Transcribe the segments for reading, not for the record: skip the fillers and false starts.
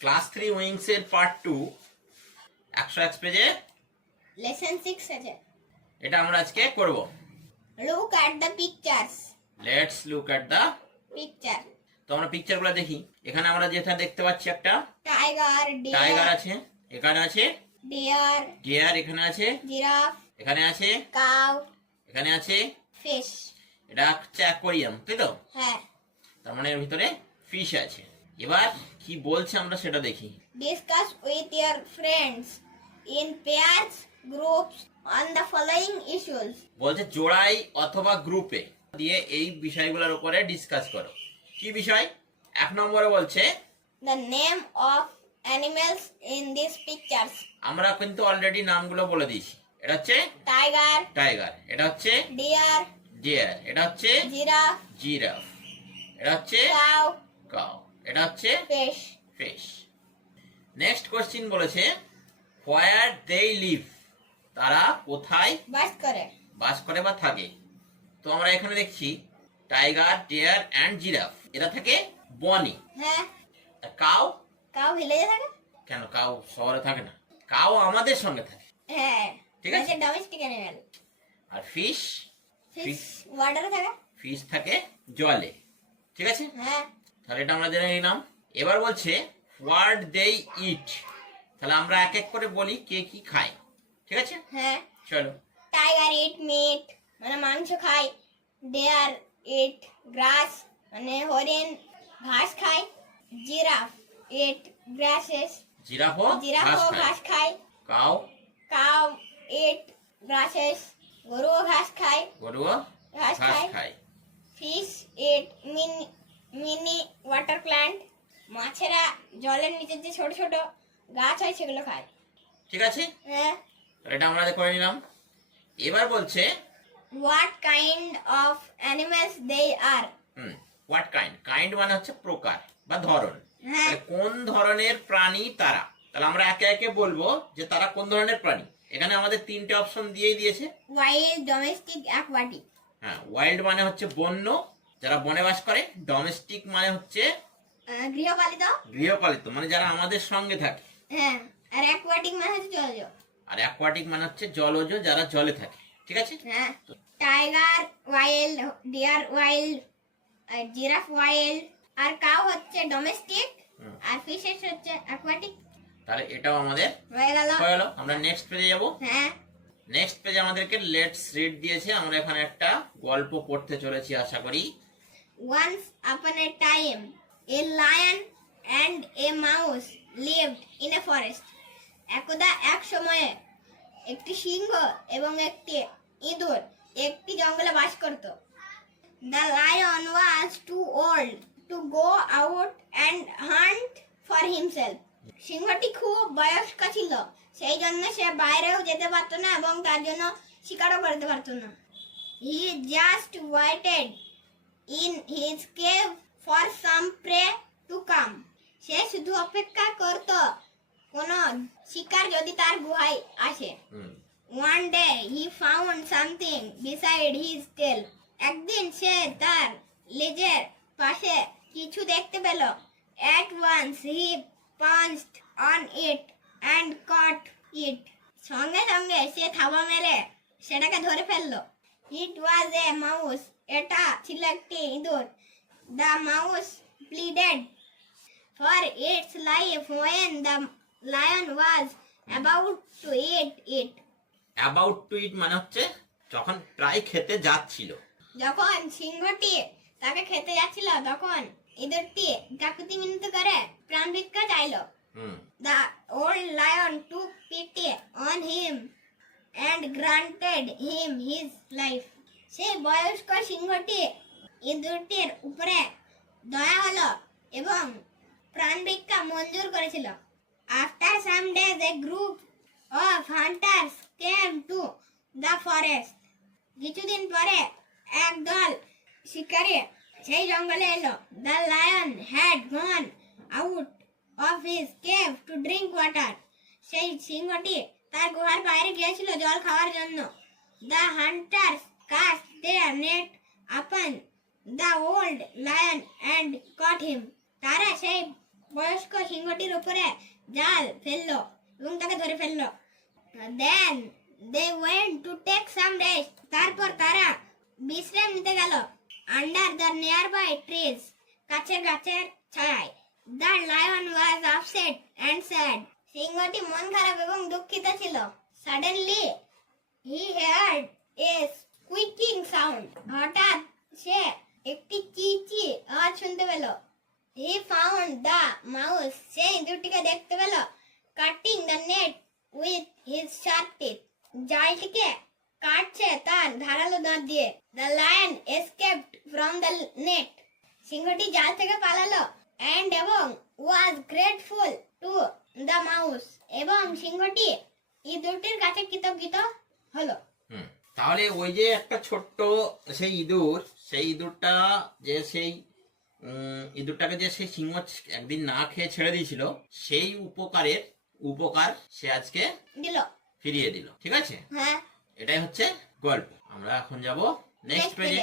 Class 3 wings এর part 2 101 পেজে lesson 6 আছে। এটা আমরা আজকে করব। Look at the pictures. Let's look at the picture. তো আমরা পিকচারগুলো দেখি। এখানে আমরা যেটা দেখতে পাচ্ছি একটা টাইগার, টাইগার আছে, এখানে আছে ডিয়ার, ডিয়ার, এখানে আছে জিরাফ, এখানে আছে কাউ, এখানে আছে ফিশ। এটা হচ্ছে অ্যাকোয়ারিয়াম, তাই তো? হ্যাঁ। তার মানে এর ভিতরে ফিশ আছে। এবার কি বলছে আমরা সেটা দেখি। Discuss with year friends in pairs groups on the following issues. বলছে জোড়াই অথবা গ্রুপে দিয়ে এই বিষয়গুলোর উপরে ডিসকাস করো। কি বিষয়? 1 নম্বরে বলছে the name of animals in this pictures. আমরা কিন্তু অলরেডি নামগুলো বলে দিয়েছি। এটা হচ্ছে টাইগার, টাইগার, এটা হচ্ছে ডিয়ার, ডিয়ার, এটা হচ্ছে জিরাফ, জিরাফ, এটা হচ্ছে কাউ, কাউ, এটা হচ্ছে ফিশ। ফিশ। নেক্সট কোশ্চিন বলেছে হোয়ার দে লিভ, তারা কোথায় বাস করে বা থাকে। তো আমরা এখানে দেখছি টাইগার, ডিয়ার এন্ড জিরাফ এরা থাকে বনে। হ্যাঁ। কাউ কাউ ভিলেজে থাকে। কেন? কাউ শহরে থাকে না, কাউ আমাদের সঙ্গে থাকে। হ্যাঁ, ঠিক আছে। Domestic animal. আর ফিশ, ফিশ ওয়াটারে থাকে। ফিশ থাকে জলে। ঠিক আছে, হ্যাঁ। তাহলে এটা আমরা জেনে নিলাম। এবার বলছে হোয়াট দে ইট, তাহলে আমরা এক এক করে বলি কে কি খায়। ঠিক আছে, হ্যাঁ। চলো। টাইগার ইট মিট মানে মাংস খায়। ডিয়ার ইট গ্রাস মানে হরিণ ঘাস খায়। জিরাফ ইট গ্রাসেস জিরাফও জিরাফও ঘাস খায়। কাউ কাউ ইট গ্রাসেস গরুও ঘাস খায়। গরুও ঘাস ঘাস খায়। খায়। ফিশ ইট মিনি ওয়াটার প্ল্যান্ট মাছেরা জলের নিচে যে ছোট ছোট গাছ হয় সেগুলো খায়। ঠিক আছে, হ্যাঁ। তাহলে এটা আমরা করে নিলাম। এবার বলছে what kind of animals they are. What kind, kind মানে হচ্ছে প্রকার বা ধরন। হ্যাঁ। তাহলে কোন ধরনের প্রাণী তারা, তাহলে আমরা একে একে বলবো যে তারা কোন ধরনের প্রাণী। এখানে আমাদের 3টে অপশন দিয়েই দিয়েছে। Wild, domestic, aquatic. হ্যাঁ, ওয়াইল্ড মানে হচ্ছে বন্য, যারা বনে বাস করে। ডোমেস্টিক মানে হচ্ছে গৃহপালিত। গৃহপালিত মানে যারা আমাদের সঙ্গে থাকে। হ্যাঁ। আর অ্যাকোয়াটিক মানে হচ্ছে জলজ। আর অ্যাকোয়াটিক মানে হচ্ছে জলজ, যারা জলে থাকে। ঠিক আছে। হ্যাঁ। Tiger wild, deer wild, giraffe wild, আর কাউ হচ্ছে ডোমেস্টিক, আর ফিশেস হচ্ছে অ্যাকোয়াটিক। তাহলে এটাও আমাদের হয়ে গেল। আমরা নেক্সট পেজে যাব। হ্যাঁ। নেক্সট পেজে আমাদেরকে লেটস রিড দিয়েছে। আমরা এখানে একটা গল্প পড়তে চলেছি আশা করি। Once upon a time, a lion and a mouse lived in a forest. একদা এক সময়ে একটি সিংহ এবং একটি ইঁদুর একটি জঙ্গলে বাস করত। The lion was too old to go out and hunt for himself. সিংহটি খুব বয়স্ক ছিল, সেই জন্য সে বাইরেও যেতে পারতো না এবং তার জন্য শিকারও করতে পারতো না। He just waited in his cave for some prey to come. সে শুধু অপেক্ষা করত কোন শিকার যদি তার গুহায় আসে। One day he found something beside his tail. একদিন সে তার লেজের পাশে কিছু দেখতে পেল। At once he pounced on it and caught it. সঙ্গে সঙ্গে সে থাবা মেরে সেটাকে ধরে ফেললো। It was a mouse. এটা ছিল একটি ইঁদুর। The mouse pleaded for its life when the lion was about to eat it. About to eat মানে হচ্ছে যখন প্রায় খেতে যাচ্ছিল। যখন সিংহটি তাকে খেতে যাচ্ছিল তখন ইঁদুরটি কাকুতি মিনতি করে প্রাণ ভিক্ষা চাইলো। The old lion took pity on him and granted him his life. সেই বয়স্ক সিংহটি ইঁদুরটির উপরে দয়া হলো এবং প্রাণ ভিক্ষা মঞ্জুর করেছিল। After some days a group of hunters came to the forest. কিছুদিন পরে একদল শিকারী সেই জঙ্গলে এলো। The lion had gone out of his cave to drink water. সেই সিংহটি তার গুহার বাইরে গিয়েছিল জল খাওয়ার জন্য। The hunters cast their net upon the old lion and caught him. তারা সেই বয়স্ক সিংহটির উপরে জাল ফেললো এবং তাকে ধরে ফেললো। Then they went to take some rest, তারপর তারা বিশ্রাম নিতে গেল। Under the nearby trees, কাছের গাছের ছায়ায়। The lion was upset and sad, সিংহটি মন খারাপ এবং দুঃখিত ছিল। Suddenly he heard a squeaking sound, হঠাৎ সে একটি চি চি আওয়াজ শুনতে পেল। হি ফাউন্ড দ্য মাউস, সে ইঁদুরটিকে দেখতে পেল। Cutting the net with his sharp teeth, জালটিকে কাটছে তার ধারালো দাঁত দিয়ে। The lion escaped from the net, সিংহটি জাল থেকে পালালো। অ্যান্ড এবং was grateful to the mouse, এবং সিংহটি ইঁদুরটির কাছে কৃতজ্ঞ হলো। তাহলে ওই যে একটা ছোট্ট সেই ইঁদুর, সেই ইঁদুরটা যে সেই ইঁদুরটাকে যে সেই সিংহ একদিন না খেয়ে ছেড়ে দিয়েছিল, সেই উপকার সে আজকে দিল, ফিরিয়ে দিল। ঠিক আছে, হ্যাঁ, এটাই হচ্ছে গল্প। আমরা এখন যাব নেক্সট পেজে।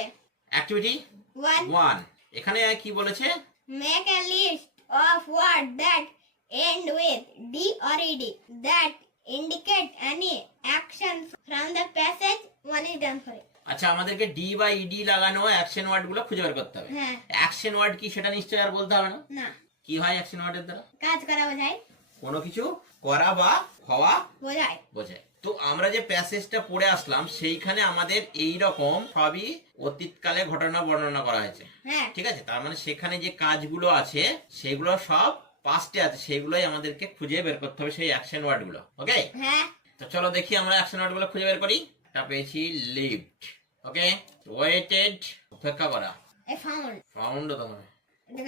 অ্যাক্টিভিটি 1. 1, এখানে কি বলেছে? Make a list of words that end with D or ED that indicate any action from the passage. One is done for it. আচ্ছা, আমাদেরকে ডি বা ইডি লাগানো অ্যাকশন ওয়ার্ড গুলো খুঁজে বের করতে হবে। হ্যাঁ, অ্যাকশন ওয়ার্ড কি সেটা নিশ্চয়ই আর বলতে হবে না। না, কি হয় অ্যাকশন ওয়ার্ডের দ্বারা? কাজ করা বোঝায়, কোনো কিছু করা বা হওয়া বোঝায়। বোঝায়। তো আমরা যে প্যাসেজটা পড়ে আসলাম, সেইখানে আমাদের এই রকম সবই অতীতকালে ঘটনা বর্ণনা করা হয়েছে। হ্যাঁ, ঠিক আছে, তার মানে সেখানে যে কাজগুলো আছে সেগুলো সব পাস্টে আছে, সেগুলোই আমাদেরকে খুঁজে বের করতে হবে, সেই অ্যাকশন ওয়ার্ড গুলো। ওকে, হ্যাঁ, তো চলো দেখি আমরা অ্যাকশন ওয়ার্ড গুলো খুঁজে বের করি। এটা পেয়েছি লিভড, ওকে, ওয়েটেড অপেক্ষা করা, found, ফাউন্ড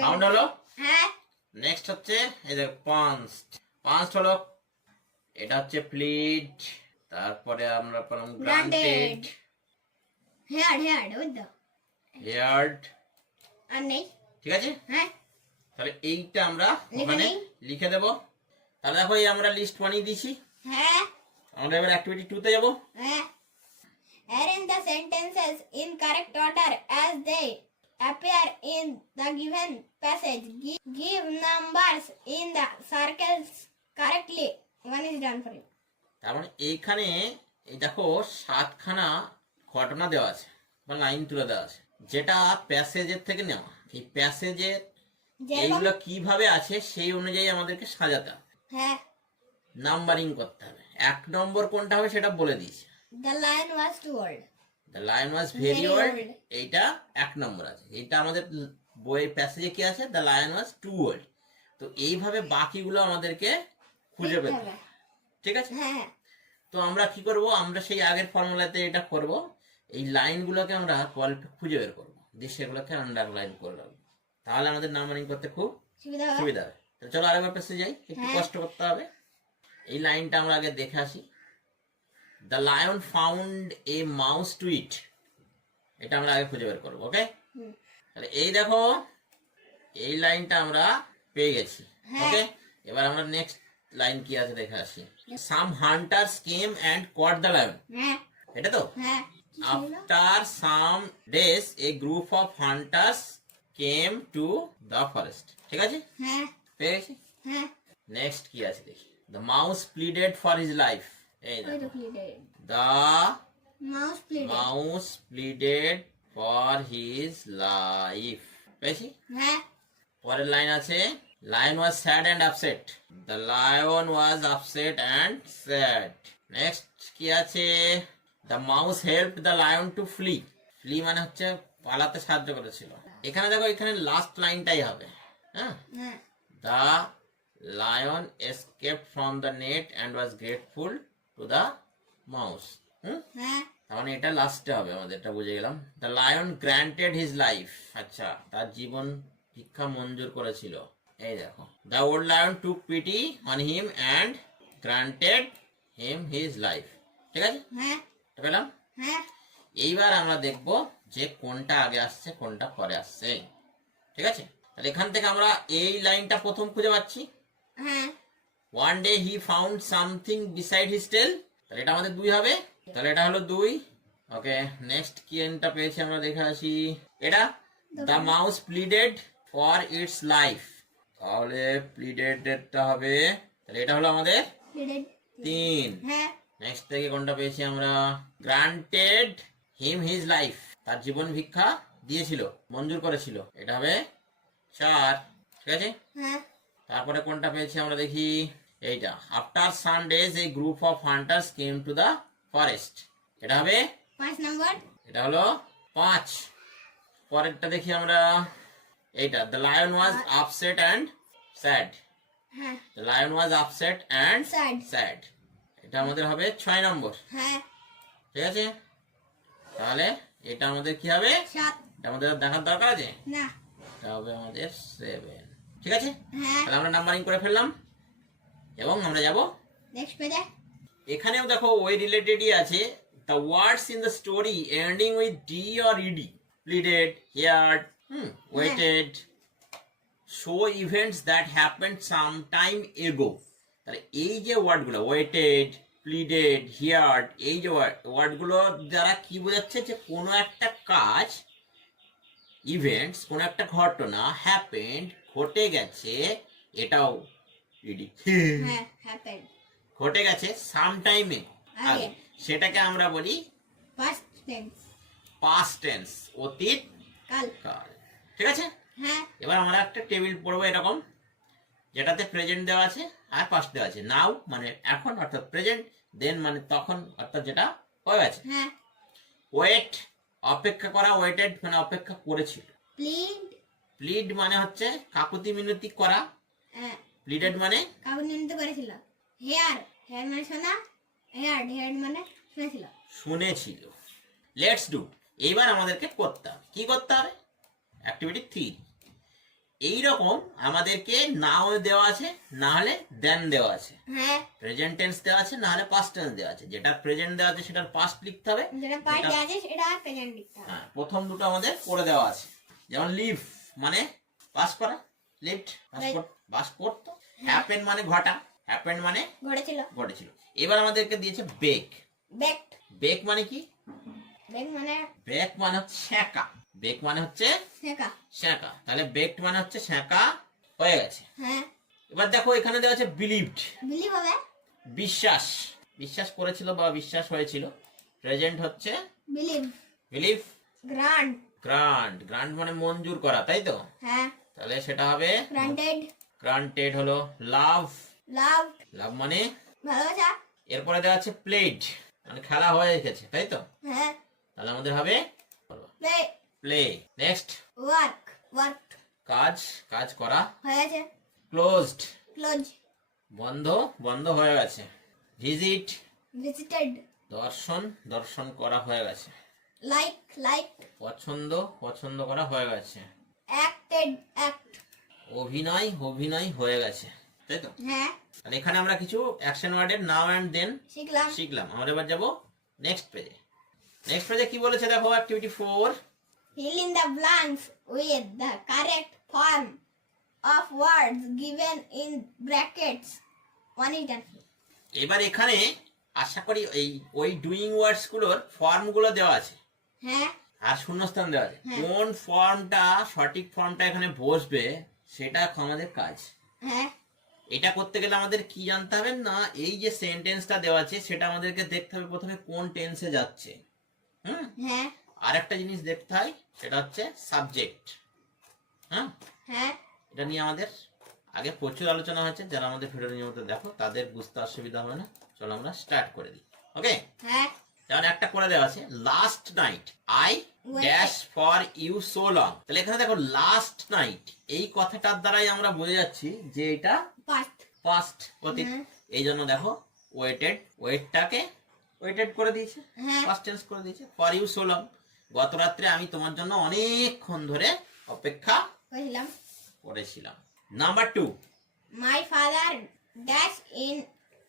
ফাউন্ড হলো। হ্যাঁ, নেক্সট হচ্ছে এই যে পাঁচড হলো, এটা হচ্ছে প্লিড, তারপরে আমরা পেলাম গ্রান্টেড, heard, ওই তো, হেয়ার্ড। আর নেই। ঠিক আছে, হ্যাঁ, তাহলে এইটা আমরা লিখে ওখানে নিই। লিখে দেব। তাহলে দেখো এই আমরা লিস্ট বানিয়ে দিয়েছি। হ্যাঁ, আমরা এবার অ্যাক্টিভিটি 2 তে যাব। হ্যাঁ। Arrange the sentences in correct order as they appear in the given passage. Give numbers in the circles correctly. One is done for you. তার মানে এইখানে এই দেখো 7খানা ঘটনা দেওয়া আছে বা লাইন তুলে দেওয়া আছে, যেটা প্যাসেজের থেকে নেওয়া। এই প্যাসেজের এইগুলো কিভাবে আছে সেই অনুযায়ী আমাদেরকে সাজাতে হবে, হ্যাঁ, নাম্বারিং করতে হবে। 1 নম্বর কোনটা হবে সেটা বলে দিয়েছে। The lion was too old. The lion was very Very old, old. এইটা 1 নম্বর আছে। এইটা আমাদের বইয়ের প্যাসেজে কি আছে? The lion was too old. তো এইভাবে বাকিগুলো আমাদেরকে খুঁজে পেতে হবে। ঠিক আছে, হ্যাঁ, তো আমরা কি করব? আমরা সেই আগের ফর্মুলাতে এটা করব, এই লাইনগুলোকে আমরা গল্পে খুঁজে বের করব, দিয়ে সেগুলোকে আন্ডারলাইন করে রাখবো। তাহলে আমাদের নাম্বারিং করতে খুব সুবিধা হবে। সুবিধা হবে। তো চলো আরেকবার পেসে যাই, একটু হ্যাঁ। কষ্ট করতে হবে। এই লাইনটা আমরা আগে দেখে আসি। The lion found a mouse to eat, এটা আমরা আগে খুঁজে বের করবো। ওকে, হুম। তাহলে এই দেখো এই লাইনটা আমরা পেয়ে গেছি। হ্যাঁ। ওকে, এবার আমরা নেক্সট লাইন কি আছে দেখে আসি। Some hunters came and caught the lion, হ্যাঁ, এটা তো। হ্যাঁ, after some days a group of hunters came to the forest. ঠিক আছে, হ্যাঁ, পেয়ে গেছি। হ্যাঁ, নেক্সট কি আছে দেখি। The mouse pleaded for his life, এই ওই তো pleaded. দ্য Mouse pleaded. Mouse pleaded for his life, পেয়েছি। হ্যাঁ, পরের লাইন আছে lion was sad and upset, the lion was upset and sad. Next কি আছে? The mouse help the lion to flee, flee মানে হচ্ছে পালাতে সাহায্য করেছিল। এখানে দেখো, এখানে লাস্ট লাইনটাই হবে। হ্যাঁ, হ্যাঁ, the lion escaped from the net and was grateful to the mouse. হ্যাঁ, তার মানে এটা লাস্টে হবে আমাদের, এটা বুঝে গেলাম। The lion granted his life, আচ্ছা, তার জীবন ভিক্ষা মঞ্জুর করেছিল। এই দেখো, the old lion took PT on him and granted him his life. ঠিক আছে, হ্যাঁ, এটা পেলাম। হ্যাঁ, এইবার আমরা দেখব যে কোনটা আগে আসছে কোনটা পরে আসছে। ঠিক আছে, তাহলে এখান থেকে আমরা এই লাইনটা প্রথম খুঁজে পাচ্ছি। হ্যাঁ, one day he found something beside his tail, তাহলে এটা আমাদের 2 হবে। তাহলে এটা হলো 2। ওকে, নেক্সট কি এনটা পেয়েছি আমরা দেখে আসি। এটা the mouse pleaded for its life, তাহলে প্লিডেডটা হবে, তাহলে এটা হলো আমাদের Pleaded. 3। হ্যাঁ নেক্সট থেকে কোনটা পেয়েছি আমরা? গ্রান্টেড হিম হিজ লাইফ, তার জীবন ভিক্ষা দিয়েছিল, মঞ্জুর করেছিল, এটা হবে 4। ঠিক আছে, হ্যাঁ তারপরে কোনটা পেয়েছি আমরা দেখি, এইটা আফটার সানডেজ এই group of hunters came to the forest, এটা হবে 5 নম্বর। এটা হলো 5। পরেরটা দেখি আমরা, এইটা the lion was upset and sad, হ্যাঁ the lion was upset and Sad. Sad, এটা আমাদের হবে 6 নম্বর। হ্যাঁ ঠিক আছে, তাহলে এটা আমাদের কি হবে? 7। এটা আমাদের আর দেখার দরকার আছে, না এটা হবে আমাদের 7। ঠিক আছে, হ্যাঁ তাহলে আমরা নাম্বারিং করে ফেললাম এবং আমরা যাব নেক্সট পেজে। এখানেও দেখো ওই রিলেটেডই আছে। The words in the story ending with D or ED, pleaded, heard, waited, show events that happened some time ago. তাহলে এই যে ওয়ার্ডগুলো ওয়েটেড, প্লিডেড, হিয়ার্ড, এই যে ওয়ার্ডগুলো দ্বারা কি বোঝাচ্ছে যে কোনো একটা কাজ, ইভেন্টস, কোনো একটা ঘটনা হ্যাপেন্ড, ঘটে গেছে, এটাও ইডি, হ্যাঁ happened. ঘটে গেছে সাম টাইমে আগে। আগে, সেটাকে আমরা বলি Past tense. পাস্ট টেন্স, অতীত কাল। কাল। ঠিক আছে, হ্যাঁ এবার আমরা একটা টেবিল পড়বো এরকম, যেটাতে প্রেজেন্ট দেওয়া আছে আর পাস্ট দেওয়া আছে। নাও মানে এখন অর্থাৎ প্রেজেন্ট, দেন মানে তখন অর্থাৎ যেটা হয়ে গেছে। হ্যাঁ ওয়েট অপেক্ষা করা, ওয়েটেড মানে অপেক্ষা করেছিল। প্লিড। প্লিড মানে হচ্ছে কাকুতি মিনতি করা, প্লিডেড মানে কাউকে নিয়ন্ত্রিত করেছিল। হেয়ার হেয়ার মানে শোনা, হেয়ার্ড হেয়ার্ড মানে শুনেছিল। শুনেছিল। লেটস ডু, এইবার আমাদেরকে করতে হবে, কি করতে হবে? অ্যাক্টিভিটি 3। এইরকম আমাদেরকে নাও দেওয়া আছে, না হলে দেন দেওয়া আছে, হ্যাঁ প্রেজেন্ট টেন্স দেওয়া আছে, না হলে পাস্ট টেন্স দেওয়া আছে। যেটা প্রেজেন্ট দেওয়া আছে সেটার পাস্ট লিখতে হবে। যেটা পাস্ট আছে সেটা প্রেজেন্ট লিখতে হবে। হ্যাঁ, প্রথম দুটো আমাদের করে দেওয়া আছে। যেমন লিভ মানে পাস করা, লিভড পাস করতো, হ্যাপেন মানে ঘটা, হ্যাপেন মানে ঘটেছিল। ঘটেছিল। এবার আমাদেরকে দিয়েছে বেক। বেকড। বেক মানে কি? বেক মানে বেক মানে হচ্ছে সেঁকা, বেক মানে হচ্ছে শেখা। সেঁকা, তাহলে বেকড মানে হচ্ছে সেঁকা হয়ে গেছে। হ্যাঁ এবার দেখো এখানে দেওয়া আছে বিলিভড, বিলিভ হবে বিশ্বাস, বিশ্বাস করেছিল বা বিশ্বাস হয়েছিল। প্রেজেন্ট হচ্ছে believe. Believe. Grant. Grant, grant মানে মঞ্জুর করা, তাই তো? হ্যাঁ তাহলে সেটা হবে গ্রান্টেড। গ্রান্টেড হলো। লাভ, লাভ লাভ মানে ভালোবাসা। এরপরে দেওয়া আছে প্লেড মানে খেলা হয়ে গেছে, তাই তো? হ্যাঁ তাহলে আমাদের হবে play. Play. Next work work কাজ, কাজ করা। হয়ে গেছে। Closed close. বন্ধ, বন্ধ হয়ে গেছে। Visit visited. দর্শন, দর্শন করা হয়ে গেছে। Like like. পছন্দ, পছন্দ করা হয়ে গেছে। Acted act. অভিনয়, অভিনয় হয়ে গেছে, তাই তো? হ্যাঁ তাহলে এখানে আমরা কিছু অ্যাকশন ওয়ার্ডের নাও এন্ড দেন শিখলাম। শিখলাম। আমরা এবার যাবো নেক্সট পেজে। নেক্সট পেজে কি বলেছে দেখো, activity 4। Fill in the blanks with the correct form of words given in brackets. One is done. এবার এখানে আশা করি ওই ডুইং ওয়ার্ডস গুলোর ফর্ম গুলো দেওয়া আছে হ্যাঁ আর শূন্যস্থান দেওয়া আছে। হ্যাঁ। কোন ফর্মটা সঠিক ফর্মটা এখানে বসবে সেটা আমাদের কাজ। হ্যাঁ এটা করতে গেলে আমাদের কি জানতে হবে না, এই যে সেন্টেন্সটা দেওয়া আছে সেটা আমাদেরকে দেখতে হবে প্রথমে কোন টেন্সে যাচ্ছে। হ্যাঁ আর একটা জিনিস দেখতে হয়, সেটা হচ্ছে সাবজেক্ট। হ্যাঁ, হ্যাঁ এটা নিয়ে আমাদের আগে প্রচুর আলোচনা হয়েছে, যারা আমাদের ভিডিও নিয়মিত দেখো তাদের বুঝতে অসুবিধা হবে না। চলো আমরা স্টার্ট করে দিই। ওকে, হ্যাঁ যেমন একটা করে দেওয়া আছে, last night I dash for you so long. তাহলে এখানে দেখো লাস্ট নাইট, এই কথাটার দ্বারাই আমরা বুঝে যাচ্ছি যে এটা past. পাস্ট, অতীত। হ্যাঁ। এই জন্য দেখো ওয়েটেড, ওয়েটটাকে ওয়েটেড করে দিয়েছে, হ্যাঁ পাস্ট টেন্স করে দিয়েছে। ফর ইউ সো লং, গত রাত্রে আমি তোমার জন্য অনেকক্ষণ ধরে অপেক্ষা কইলাম। করেছিলাম। Number 2, My father dash in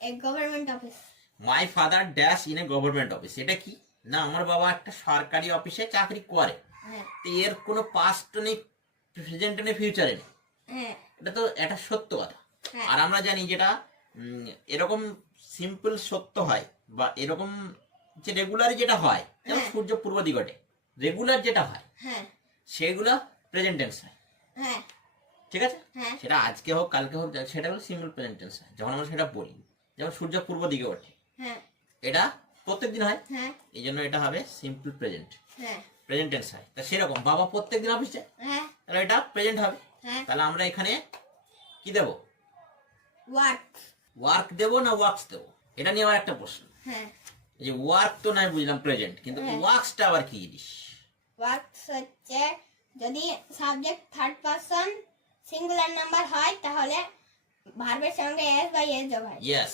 a government office. My father dash in a government office. এটা কি না, আমার বাবা একটা সরকারি অফিসে চাকরি করে। হ্যাঁ তো এর কোনো পাস্ট নেই, প্রেজেন্ট নেই, ফিউচারে নেই। হ্যাঁ এটা তো একটা সত্য কথা। হ্যাঁ। আর আমরা জানি যেটা এরকম সিম্পল সত্য হয় বা এরকম যে রেগুলার যেটা হয়, যেমন হ্যাঁ। সূর্য পূর্ব দিগটে রেগুলার যেটা হয় হ্যাঁ সেগুলো প্রেজেন্ট টেন্স হয়। হ্যাঁ ঠিক আছে, হ্যাঁ সেটা আজকে হোক কালকে হোক সেটা হলো সিম্পল প্রেজেন্ট টেন্স হয় যখন আমরা সেটা বলি। যেমন সূর্য পূর্ব দিকে ওঠে, হ্যাঁ এটা প্রত্যেক দিন হয়, হ্যাঁ এই জন্য এটা হবে সিম্পল প্রেজেন্ট হ্যাঁ প্রেজেন্ট টেন্স হয়। তা সেরকম বাবা প্রত্যেক দিন অফিস যায়, হ্যাঁ তাহলে এটা প্রেজেন্ট হবে। হ্যাঁ তাহলে আমরা এখানে কি দেবো, ওয়ার্ক ওয়ার্ক দেবো না ওয়ার্কস দেবো, এটা নিয়ে আমার একটা প্রশ্ন। হ্যাঁ এই যে ওয়ার্ক তো নাই বুঝলাম প্রেজেন্ট, কিন্তু হ্যাঁ। ওয়ার্কসটা আবার কি জিনিস? ওয়ার্কস হচ্ছে যদি subject third person singular number হয় তাহলে ভার্বের সঙ্গে এস বা এস যোগ হয়। ইয়েস,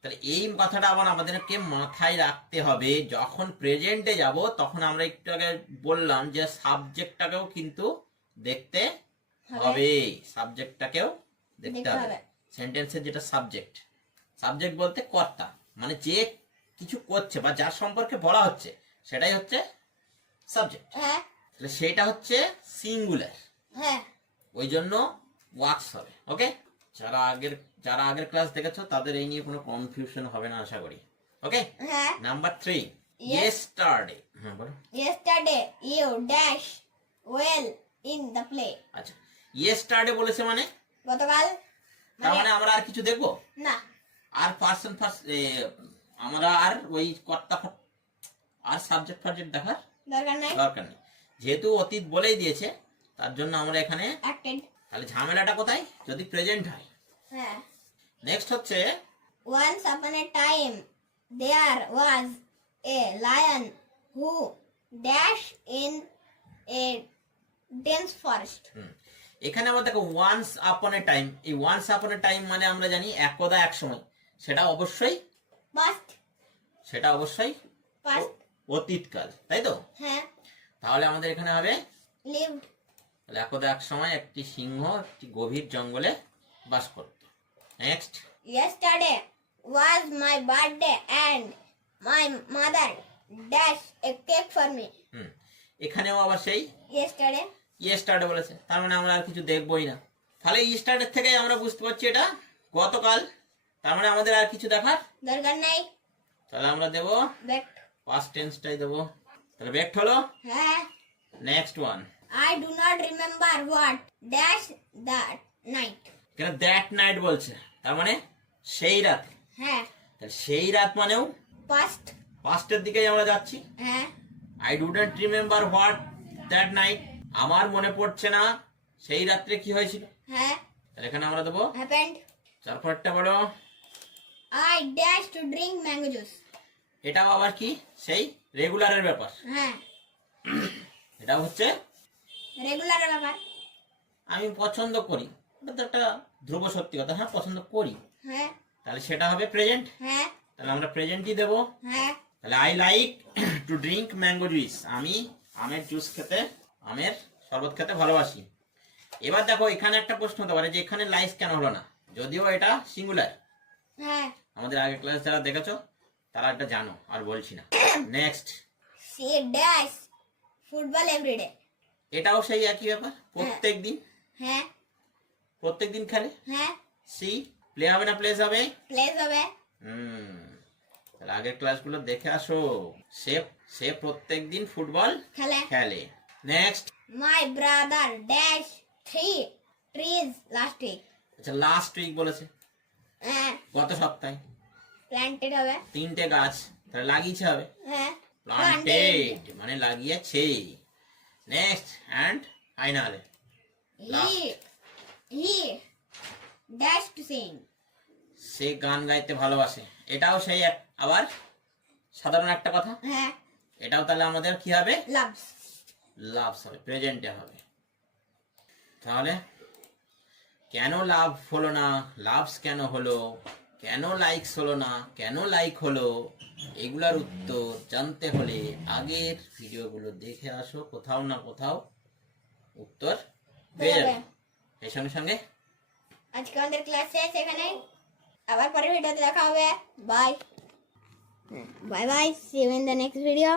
তাহলে এই কথাটা আবার আমাদেরকে মাথায় রাখতে হবে। যখন প্রেজেন্টে যাব তখন আমরা একটু আগে বললাম যে সাবজেক্টটাকেও কিন্তু দেখতে হবে, সাবজেক্টটাকেও দেখতে দেখতে হবে। হবে। সেন্টেন্সের যেটা সাবজেক্ট, সাবজেক্ট বলতে কর্তা, মানে যে কিছু করছে বা যার সম্পর্কে বলা হচ্ছে সেটাই হচ্ছে সাবজেক্ট। হ্যাঁ তাহলে সেটা হচ্ছে সিঙ্গুলার, হ্যাঁ ওই জন্য ওয়ার্কস হবে। ওকে, যারা আগের ক্লাস দেখেছো তাদের এই নিয়ে কোনো কনফিউশন হবে না আশা করি। ওকে, হ্যাঁ নাম্বার 3, Yes. ইয়েস্টারডে। হ্যাঁ বলো। yesterday you dash well in the play আচ্ছা, ইয়েস্টারডে বলেছে মানে গতকাল তার মানে আমরা আর কিছু দেখবো, না আর পার্সন ফার্স্ট আমরা আর ওই কর্তা আর সাবজেক্ট ফাবজেক্ট দেখার দরকার নাই দরকার নেই, যেহেতু অতীত বলেই দিয়েছে তার জন্য আমরা এখানে। অ্যাক্টেড তাহলে ঝামেলাটা কোথায়, যদি প্রেজেন্ট হয়। হ্যাঁ নেক্সট হচ্ছে once upon a time there was a lion who dashed in a dense forest এখানে আমরা দেখো ওয়ান্স আপন এ টাইম, এই ওয়ান্স আপন এ টাইম মানে আমরা জানি একদা এক সময়, সেটা অবশ্যই past অতীতকাল, তাই তো? হ্যাঁ তাহলে আমাদের এখানে হবে lived তাহলে একদা এক সময় একটি সিংহ একটি গভীর জঙ্গলে বাস করত। Next, yesterday was my birthday and my mother dashed a cake for me এখানেও আবার সেই yesterday ইয়েস্টারডে বলেছে, তার মানে আমরা আর কিছু দেখবোই না। তাহলে ইয়েস্টারডে থেকে আমরা বুঝতে পারছি এটা গতকাল, তার মানে আমাদের আর কিছু দেখার দরকার নাই তাহলে আমরা দেবো back পাস্ট টেন্সটাই দেবো। তাহলে ব্যাক হলো। হ্যাঁ next one, I do not remember what dash that night কেন দ্যাট নাইট বলছে, তার মানে সেই রাত। হ্যাঁ তাহলে সেই রাত মানেও past পাস্টের দিকেই আমরা যাচ্ছি। হ্যাঁ I didn't remember what that night, আমার মনে পড়ছে না সেই রাত্রে কি হয়েছিল। হ্যাঁ তাহলে এখানে আমরা দেবো happened চারপরটা বড়। I dashed to drink mango juice এটাও আবার কি সেই রেগুলারের ব্যাপার, হ্যাঁ এটাও হচ্ছে রেগুলার ব্যাপার আমি পছন্দ করি, এটা তো একটা ধ্রুব সত্যি কথা, হ্যাঁ পছন্দ করি, হ্যাঁ তাহলে সেটা হবে প্রেজেন্ট। হ্যাঁ তাহলে আমরা প্রেজেন্টই দেবো। হ্যাঁ তাহলে I like to drink mango juice, আমি আমের জুস খেতে, আমের শরবত খেতে ভালোবাসি। এবার দেখো এখানে একটা প্রশ্ন হতে পারে যে এখানে লাইস কেন হলো না, যদিও এটা সিঙ্গুলার, হ্যাঁ আমাদের আগের ক্লাস যারা দেখেছো তারা এটা জানো, আর বলছি না। Next, she dash football every day এটাও সেই একই ব্যাপার, প্রত্যেক দিন খেলে। হ্যাঁ সি প্লে হবে না প্লেস হবে, প্লেস হবে তাহলে আগের ক্লাসগুলো দেখে আসো। সে প্রত্যেক দিন ফুটবল খেলে। Next, my brother dash 3 trees last week আচ্ছা লাস্ট উইক বলেছে, হ্যাঁ গত সপ্তাহে planted হবে 3টে গাছ, তাহলে লাগিয়েছে হবে হ্যাঁ প্লান্টেড মানে লাগিয়েছে। Next and final, he dash to sing সে গান গাইতে ভালোবাসে, এটাও সেই আবার সাধারণ একটা কথা। হ্যাঁ এটাও তাহলে আমাদের কি হবে, loves লাভস হবে, প্রেজেন্টে হবে। তাহলে কেন লাভ হলো না, লাভস কেন হলো, কেন লাইকস হলো না, কেন লাইক হলো, এগুলার উত্তর জানতে হলে আগের ভিডিওগুলো দেখে আসো, কোথাও না কোথাও উত্তর পেয়ে যাবে। এই সঙ্গে সঙ্গে আজকে আমাদের ক্লাস শেষ এখানে, আবার পরের ভিডিওতে দেখা হবে। Bye bye, see you in the next video.